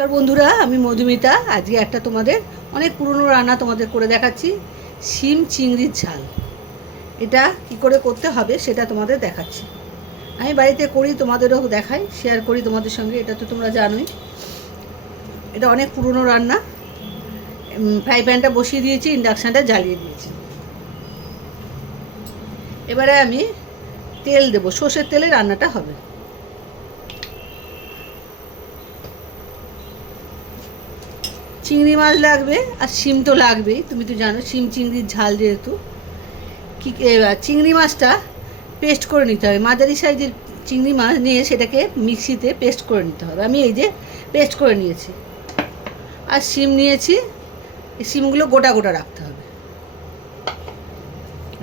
নমস্কার বন্ধুরা, আমি মধুমিতা। আজকে একটা তোমাদের অনেক পুরনো রান্না তোমাদের করে দেখাচ্ছি, শিম চিংড়ির ঝাল। এটা কি করে করতে হবে সেটা তোমাদের দেখাচ্ছি। আমি বাড়িতে করি, তোমাদেরও দেখাই, শেয়ার করি তোমাদের সঙ্গে। এটা তো তোমরা জানোই, এটা অনেক পুরনো রান্না। ফ্রাই প্যানটা বসিয়ে দিয়েছি, ইন্ডাকশানটা জ্বালিয়ে দিয়েছি। এবারে আমি তেল দেবো, সর্ষের তেলে রান্নাটা হবে। চিংড়ি মাছ লাগবে, আর শিম তো লাগবেই, তুমি তো জানো শিম চিংড়ির ঝাল যেহেতু। কি চিংড়ি মাছটা পেস্ট করে নিতে হবে, মাঝারি সাইজের চিংড়ি মাছ নিয়ে সেটাকে মিক্সিতে পেস্ট করে নিতে হবে। আমি এই যে পেস্ট করে নিয়েছি। আর শিম নিয়েছি, এই শিমগুলো গোটা গোটা রাখতে হবে।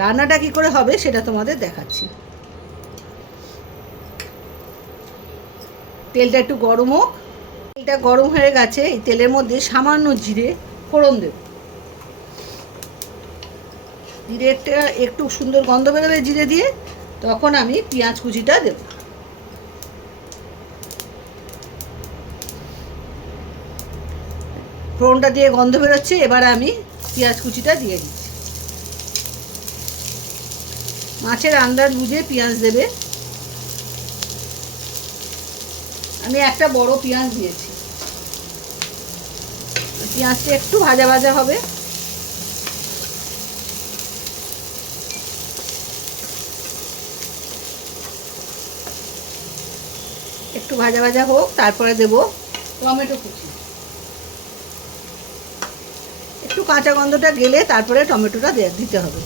রান্নাটা কি করে হবে সেটা তোমাদের দেখাচ্ছি। তেলটা একটু গরম হোক। তেলটা গরম হয়ে গেছে, এই তেলের মধ্যে সামান্য জিরে ফোড়ন দেব। জিরেটা একটু সুন্দর গন্ধ বেরোবে জিরে দিয়ে, তখন আমি পেঁয়াজ কুচিটা দেব। ফোড়নটা দিয়ে গন্ধ বেরোচ্ছে, এবার আমি পেঁয়াজ কুচিটা দিয়ে দিচ্ছি। মাছের আন্দাজ বুঝে পেঁয়াজ দেবে। আমি একটা বড় পেঁয়াজ দিয়েছি। পেঁয়াজটা একটু ভাজা ভাজা হবে। একটু ভাজা ভাজা হোক, তারপরে দেব টমেটো কুচি। একটু কাঁচা গন্ধটা গেলে তারপরে টমেটোটা দিতে হবে।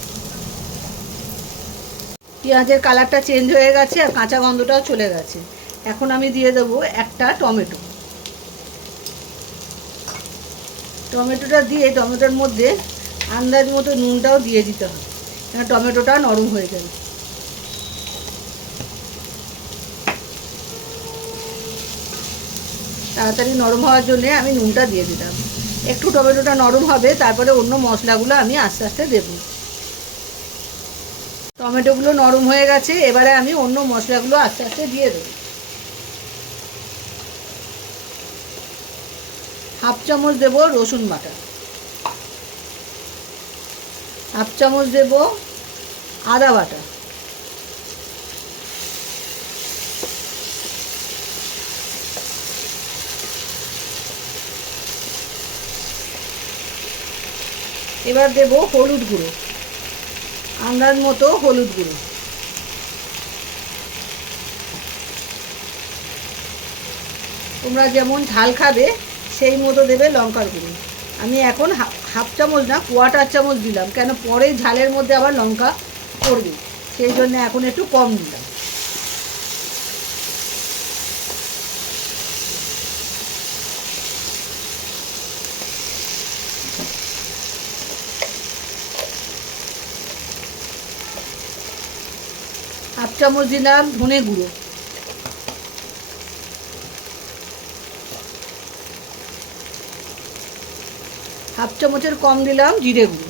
পেঁয়াজের কালারটা চেঞ্জ হয়ে গেছে আর কাঁচা গন্ধটাও চলে গেছে। এখন আমি দিয়ে দেবো একটা টমেটো। টমেটোটা দিয়ে টমেটোর মধ্যে আন্দাজ মতো নুনটাও দিয়ে দিতে হবে, কেন টমেটোটা নরম হয়ে যাবে। তাড়াতাড়ি নরম হওয়ার জন্য আমি নুনটা দিয়ে দিলাম। একটু টমেটোটা নরম হবে, তারপরে অন্য মশলাগুলো আমি আস্তে আস্তে দেব। টমেটোগুলো নরম হয়ে গেছে, এবারে আমি অন্য মশলাগুলো আস্তে আস্তে দিয়ে দেব। হাফ চামচ দেব রসুন বাটা, হাফ চামচ দেব আদা বাটা, এবার দেব হলুদ গুঁড়ো, আন্দাজ মতো হলুদ গুঁড়ো। তোমরা যেমন ঝাল খাবে সেই মতো দেবে লঙ্কার গুঁড়ো। আমি এখন হাফ চামচ না, কোয়াটার চামচ দিলাম, কেন পরে ঝালের মধ্যে আবার লঙ্কা পড়বে, সেই জন্য এখন একটু কম দিলাম। হাফ চামচ দিলাম ধনে গুঁড়ো, হাফ চামচের কম দিলাম জিরে গুঁড়ো।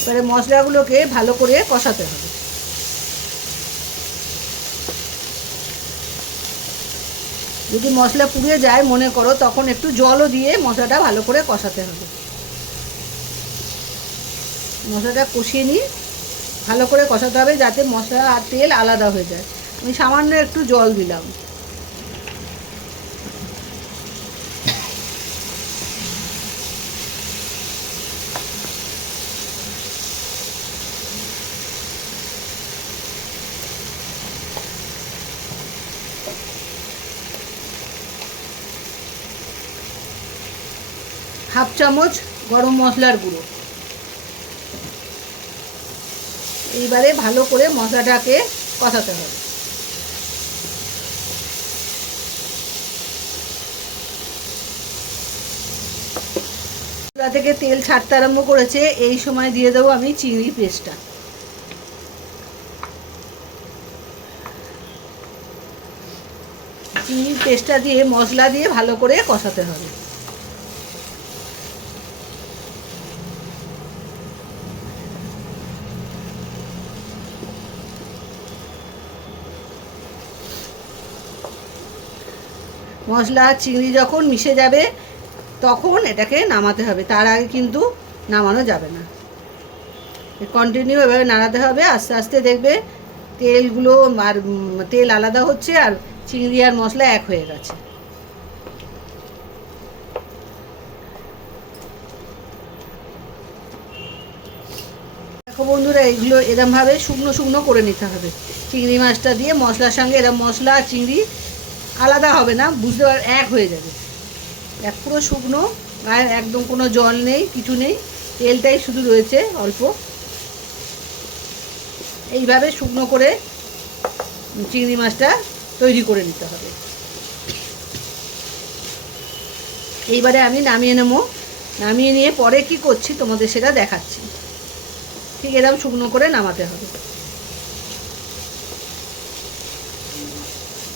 এবারে মশলাগুলোকে ভালো করে কষাতে হবে। যদি মশলা পুড়ে যায় মনে করো, তখন একটু জলও দিয়ে মশলাটা ভালো করে কষাতে হবে। মশলাটা কষিয়ে নিয়ে ভালো করে কষাতে হবে, যাতে মশলা আর তেল আলাদা হয়ে যায়। আমি সামান্য একটু জল দিলাম। হাফ চামচ গরম মশলার গুঁড়ো। এইবারে ভালো করে মশলাটাকে কষাতে হবে। মশলা থেকে তেল ছাড়তে আরম্ভ করেছে, এই সময় দিয়ে দেবো আমি চিংড়ি পেস্টটা। চিংড়ির পেস্টটা দিয়ে মশলা দিয়ে ভালো করে কষাতে হবে। মশলা চিংড়ি যখন মিশে যাবে তখন এটাকে নামাতে হবে, তার আগে কিন্তু নামানো যাবে না। কন্টিনিউ এভাবে নাড়াতে হবে, আস্তে আস্তে দেখবে তেলগুলো আর তেল আলাদা হচ্ছে আর চিংড়ি আর মশলা এক হয়ে গেছে। দেখো বন্ধুরা, এইগুলো এরমভাবে শুকনো শুকনো করে নিতে হবে। চিংড়ি মাছটা দিয়ে মশলার সঙ্গে এরম মশলা আর চিংড়ি আলাদা হবে না, বুঝতে পার এক হয়ে যাবে। এক পুরো শুকনো, আর একদম কোনো জল নেই, কিছু নেই, তেলটাই শুধু রয়েছে অল্প। এইভাবে শুকনো করে চিংড়ি মাছটা তৈরি করে নিতে হবে। এইবারে আমি নামিয়ে নেব, নামিয়ে নিয়ে পরে কি করছি তোমাদের সেটা দেখাচ্ছি। ঠিক এরকম শুকনো করে নামাতে হবে,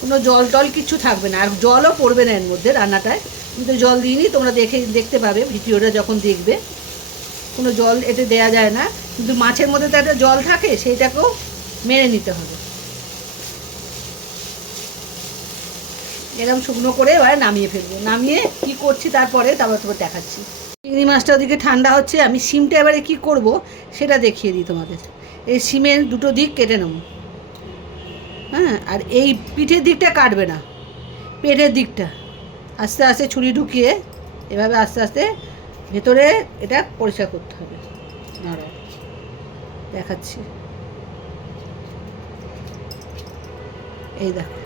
কোনো জল টল কিছু থাকবে না, আর জলও পড়বে না এর মধ্যে রান্নাটায়। কিন্তু জল দিইনি, তোমরা দেখতে পাবে ভিডিওটা যখন দেখবে, কোনো জল এতে দেয়া যায় না। কিন্তু মাছের মধ্যে তো একটা জল থাকে, সেইটাকেও মেরে নিতে হবে। এরকম শুকনো করে এবার নামিয়ে ফেলবো। নামিয়ে কি করছি তারপরে তোমার দেখাচ্ছি। চিংড়ি মাছটা ওদিকে ঠান্ডা হচ্ছে, আমি শিমটা এবারে কি করব সেটা দেখিয়ে দিই তোমাদের। এই শিমের দুটো দিক কেটে নেব, হ্যাঁ, আর এই পিঠের দিকটা কাটবে না, পেটের দিকটা আস্তে আস্তে ছুরি ঢুকিয়ে এভাবে আস্তে আস্তে ভেতরে এটা পরিষ্কার করতে হবে। দেখাচ্ছি, এই দেখো,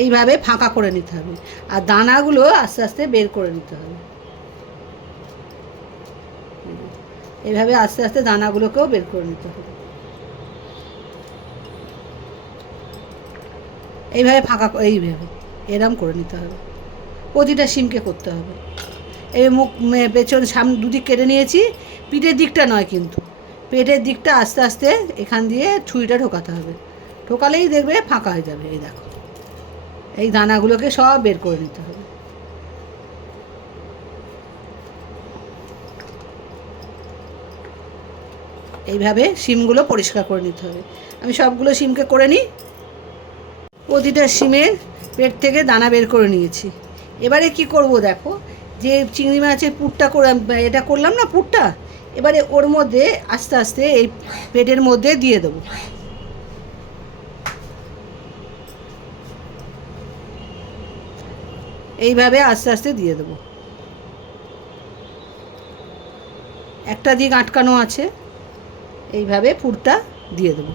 এইভাবে ফাঁকা করে নিতে হবে, আর দানাগুলো আস্তে আস্তে বের করে নিতে হবে। এইভাবে আস্তে আস্তে দানাগুলোকেও বের করে নিতে হবে। এইভাবে ফাঁকা, এইভাবে এরম করে নিতে হবে, প্রতিটা শিমকে করতে হবে। এই মুখ পেছন সামনে দুদিক কেটে নিয়েছি, পিঠের দিকটা নয় কিন্তু, পেটের দিকটা আস্তে আস্তে এখান দিয়ে ছুরিটা ঢোকাতে হবে, ঢোকালেই দেখবে ফাঁকা হয়ে যাবে। এই দেখো, এই দানাগুলোকে সব বের করে নিতে হবে। এইভাবে শিমগুলো পরিষ্কার করে নিতে হবে। আমি সবগুলো শিমকে করে নিই। প্রতিটা শিমের পেট থেকে দানা বের করে নিয়েছি। এবারে কি করব দেখো, যে চিংড়ি মাছের পুরটা করে এটা করলাম না পুরটা, এবারে ওর মধ্যে আস্তে আস্তে এই পেটের মধ্যে দিয়ে দেবো। এইভাবে আস্তে আস্তে দিয়ে দেবো। একটা দিক আটকানো আছে, এইভাবে পুরটা দিয়ে দেবো।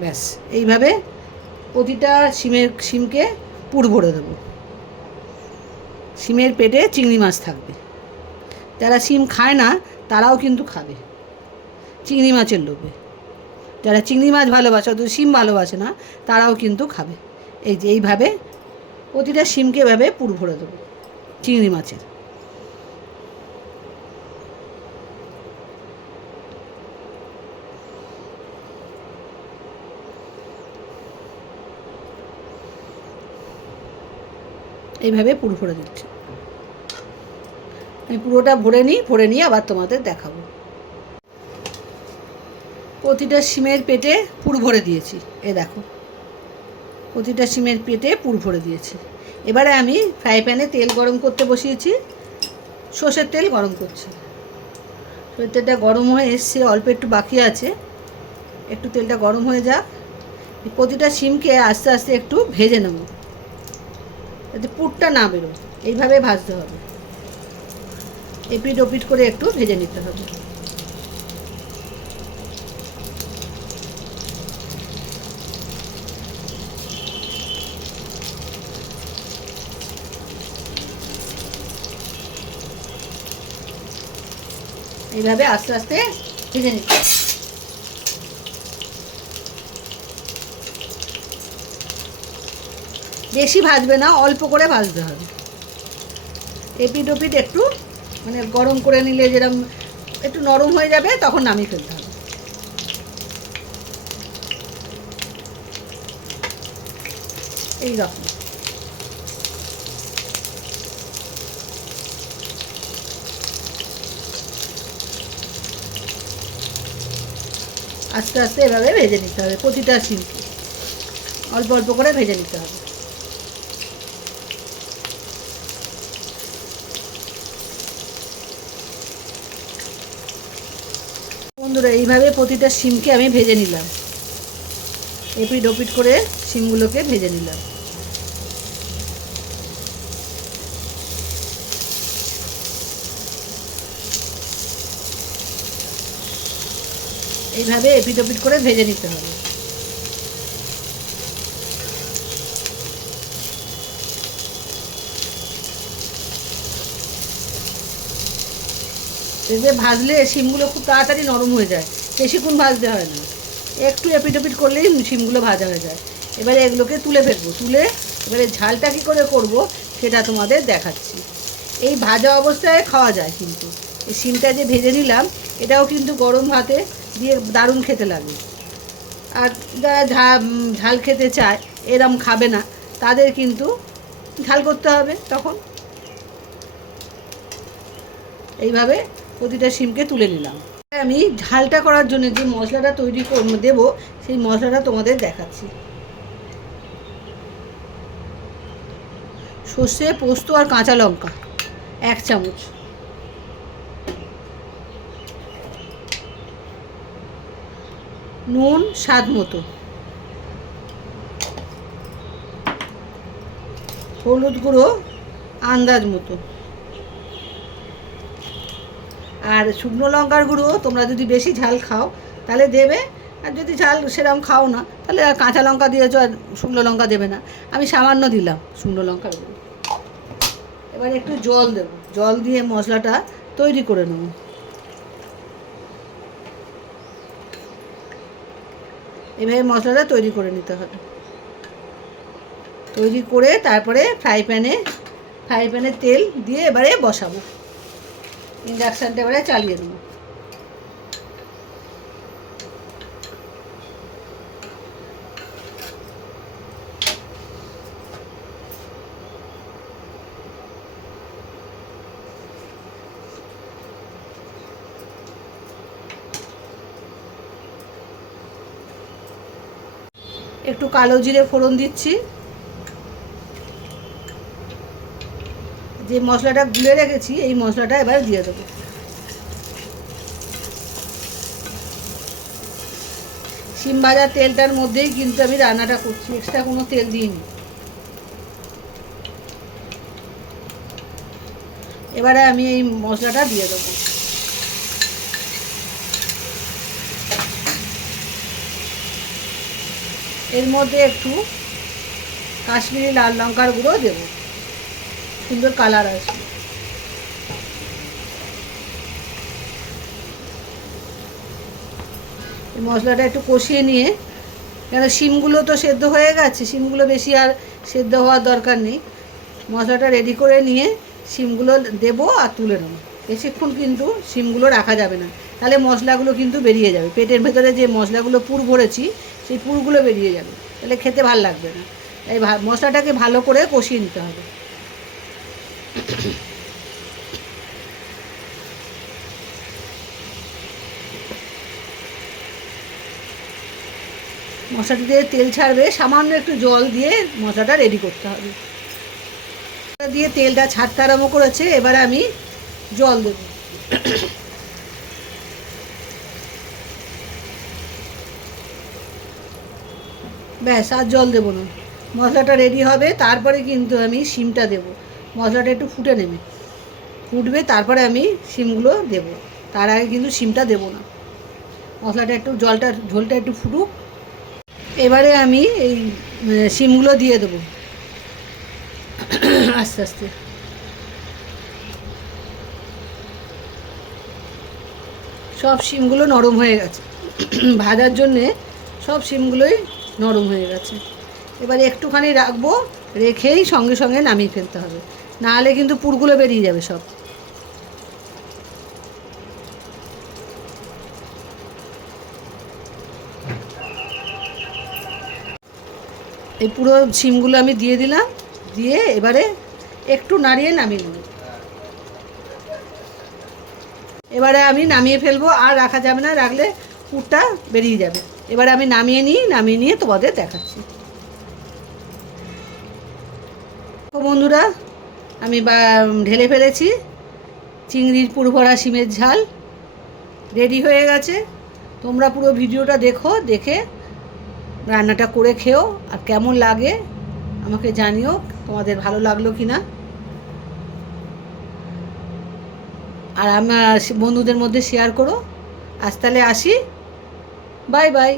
ব্যাস, এইভাবে প্রতিটা শিমকে পুর ভরে দেবো। শিমের পেটে চিংড়ি মাছ থাকবে। যারা শিম খায় না তারাও কিন্তু খাবে চিংড়ি মাছের লোভে। যারা চিংড়ি মাছ ভালোবাসে, অথচ শিম ভালোবাসে না, তারাও কিন্তু খাবে। এই যে এইভাবে প্রতিটা শিমকে এভাবে পুর ভরে দেবো চিংড়ি মাছের। এইভাবে পুর ভরে দিচ্ছি। আমি পুরোটা ভরে নিয়ে আবার তোমাদের দেখাবো। প্রতিটা শিমের পেটে পুর ভরে দিয়েছি, এ দেখো, প্রতিটা শিমের পেটে পুর ভরে দিয়েছি। এবারে আমি ফ্রাই প্যানে তেল গরম করতে বসিয়েছি, সর্ষের তেল গরম করছি। সর্ষের তেলটা গরম হয়ে এসছে, অল্প একটু বাকি আছে, একটু তেলটা গরম হয়ে যাক। প্রতিটা শিমকে আস্তে আস্তে একটু ভেজে নেব, যাতে পুরটা না বেরোয়। এইভাবে ভাজতে হবে, এপিট ওপিট করে একটু ভেজে নিতে হবে। এইভাবে আস্তে আস্তে ভেজে নিতে হবে। বেশি ভাজবে না, অল্প করে ভাজতে হবে। এপিট ওপিট একটু মানে গরম করে নিলে যেরকম একটু নরম হয়ে যাবে, তখন নামিয়ে ফেলতে হবে। এই রকম আস্তে আস্তে এভাবে ভেজে নিতে হবে, প্রতিটা শিমকে অল্প অল্প করে ভেজে নিতে হবে। বন্ধুরা, এইভাবে প্রতিটা শিমকে আমি ভেজে নিলাম, এপিট ওপিট করে শিমগুলোকে ভেজে নিলাম। এইভাবে এপিট ওপিট করে ভেজে নিতে হবে। ভেজে ভাজলে শিমগুলো খুব তাড়াতাড়ি নরম হয়ে যায়, বেশিক্ষণ ভাজতে হয় না, একটু এপিট ওপিট করলেই শিমগুলো ভাজা হয়ে যায়। এবারে এগুলোকে তুলে ফেলবো, তুলে এবারে ঝালটা কী করে করব সেটা তোমাদের দেখাচ্ছি। এই ভাজা অবস্থায় খাওয়া যায়, কিন্তু এই শিমটা যে ভেজে নিলাম এটাও কিন্তু গরম ভাতে দিয়ে দারুণ খেতে লাগে। আর যারা ঝাল খেতে চায়, এরম খাবে না, তাদের কিন্তু ঝাল করতে হবে। তখন এইভাবে প্রতিটা শিমকে তুলে নিলাম। আমি ঝালটা করার জন্য যে মশলাটা তৈরি দেব, সেই মশলাটা তোমাদের দেখাচ্ছি। সর্ষে, পোস্ত আর কাঁচা লঙ্কা 1 চামচ, নুন স্বাদ মতো, হলুদ গুঁড়ো আন্দাজ মতো, আর শুকনো লঙ্কার গুঁড়ো তোমরা যদি বেশি ঝাল খাও তাহলে দেবে, আর যদি ঝাল সেরকম খাও না তাহলে আর কাঁচা লঙ্কা দিয়েছো, আর শুকনো লঙ্কা দেবে না। আমি সামান্য দিলাম শুকনো লঙ্কার গুঁড়ো। এবার একটু জল দেব, জল দিয়ে মশলাটা তৈরি করে নেব। এভাবে মশলাটা তৈরি করে নিতে হবে। তৈরি করে তারপরে ফ্রাই প্যানে তেল দিয়ে এবারে বসাবো, ইন্ডাকশানটা এবারে চালিয়ে দেবো। একটু কালো জিরে ফোড়ন দিচ্ছি, যে মশলাটা গুলে রেখেছি এই মশলাটা এবার দিয়ে দেবো। শিম ভাজা তেলটার মধ্যেই কিন্তু আমি রান্নাটা করছি, এক্সট্রা কোনো তেল দিইনি। এবারে আমি এই মশলাটা দিয়ে দেবো। এর মধ্যে একটু কাশ্মীরি লাল লঙ্কার গুঁড়ো দেব, সুন্দর কালার আসবে। এই মশলাটা একটু কষিয়ে নিয়ে, কেন শিমগুলো তো সেদ্ধ হয়ে গেছে, শিমগুলো বেশি আর সেদ্ধ হওয়ার দরকার নেই। মশলাটা রেডি করে নিয়ে শিমগুলো দেবো আর তুলে নেবো। বেশিক্ষণ কিন্তু শিমগুলো রাখা যাবে না, তাহলে মশলাগুলো কিন্তু বেরিয়ে যাবে, পেটের ভেতরে যে মশলাগুলো পুর ভরেছি সেই পুরগুলো বেরিয়ে যাবে, তাহলে খেতে ভালো লাগবে না। এই মশলাটাকে ভালো করে কষিয়ে নিতে হবে। মশলাটা দিয়ে তেল ছাড়বে, সামান্য একটু জল দিয়ে মশলাটা রেডি করতে হবে। দিয়ে তেলটা ছাড়তে আরম্ভ করেছে, এবার আমি জল দেব। ব্যাস, আর জল দেবো না। মশলাটা রেডি হবে, তারপরে কিন্তু আমি শিমটা দেব। মশলাটা একটু ফুটবে, তারপরে আমি শিমগুলো দেব, তার আগে কিন্তু শিমটা দেব না। মশলাটা একটু ঝোলটা একটু ফুটুক, এবারে আমি এই শিমগুলো দিয়ে দেবো আস্তে আস্তে। সব শিমগুলো নরম হয়ে গেছে, ভাজার জন্যে সব শিমগুলোই নরম হয়ে গেছে। এবার একটুখানি রাখবো, রেখেই সঙ্গে সঙ্গে নামিয়ে ফেলতে হবে, নাহলে কিন্তু পুরগুলো বেরিয়ে যাবে সব। এই পুরো শিমগুলো আমি দিয়ে দিলাম, দিয়ে এবারে একটু নাড়িয়ে নামিয়ে নেব। এবারে আমি নামিয়ে ফেলবো, আর রাখা যাবে না, রাখলে পুরটা বেরিয়ে যাবে। এবার আমি নামিয়ে নিয়ে তোমাদের দেখাচ্ছি। তো বন্ধুরা, আমি ঢেলে ফেলেছি চিংড়ির পুর ভরা শিমের ঝাল, রেডি হয়ে গেছে। তোমরা পুরো ভিডিওটা দেখো, দেখে রান্নাটা করে খেও, আর কেমন লাগে আমাকে জানিও, তোমাদের ভালো লাগলো কি না। আর আমার বন্ধুদের মধ্যে শেয়ার করো। আজ তাহলে আসি, বাই বাই।